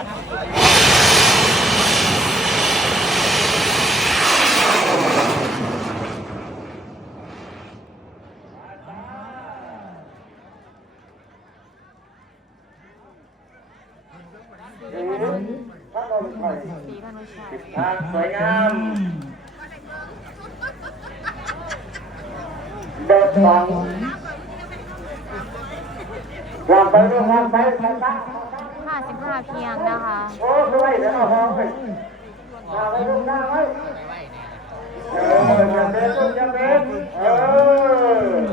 สีธนุชัยทางสวยงามเดินสองวางไปเรื่องวางไปไปไป 55 เพียงนะคะโอ้ยเดี๋ยวเอาห้องไปวางไว้ลูกหน้าไว้เอออย่าเบ็ดลูกอย่าเบ็ดเออ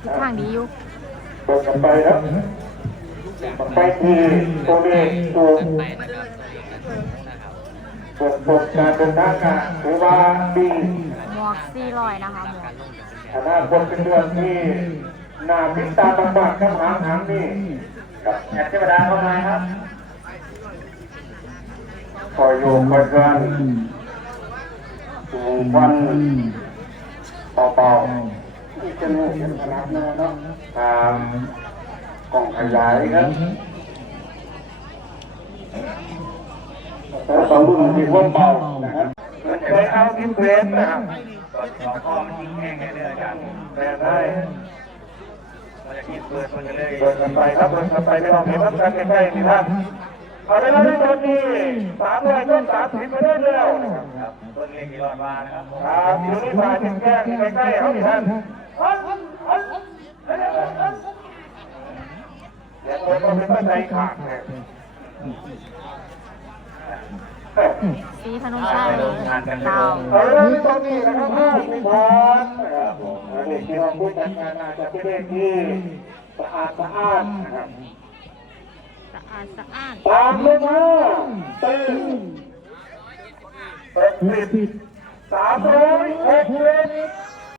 ทิศทางดีอยู่เปิดกันไปครับไปที่ตัวเลขตัวไปนะครับตัวเลขกันนะครับเปิดเปิดการเดินทางกันถือว่าดีหมวก400นะคะหมวกการลงจากอนาคตเป็นเรื่องที่ น่าติดตามมากๆครับหางหางนี่กับแอดเทวดาเข้ามาครับคอยอยู่คอยเกินสูงวันเบาๆนี่จะรู้เห็นขนาดนั้นเนาะตามกล่องขยายครับแต่สองรุ่นมีความเบานะครับเคยเอาอินเทรนนะครับก็สองข้อมันยิงแห้งแค่เรื่อยกันแต่ได้เราจะคิด เปิดมันจะเลยเปิดกันไปครับเปิดกันไปไม่ต้องเห็นน้ำกันใกล้ๆนี่ท่านเอาเวลาทั้งหมดนี่สามร้อยต้นสามสิบไปได้แล้วนะครับครับต้นเล็กกี่รอดมานะครับครับอยู่ที่ฝ่ายเป็นแก้งใกล้ๆเขาที่ท่านเดี๋ยวผมก็เป็นปัจจัยขาดเลยสีธนุชัยดาวเอาเรื่องตรงนี้นะครับห้าสิบพรนะครับ ผมอันนี้ที่เราพูดกันมาน่าจะเป็นเรื่องที่สะอาดสะอาดนะครับสะอาดสะอาดตามลงมาตึงเปิดปิดสามร้อยหกสิบ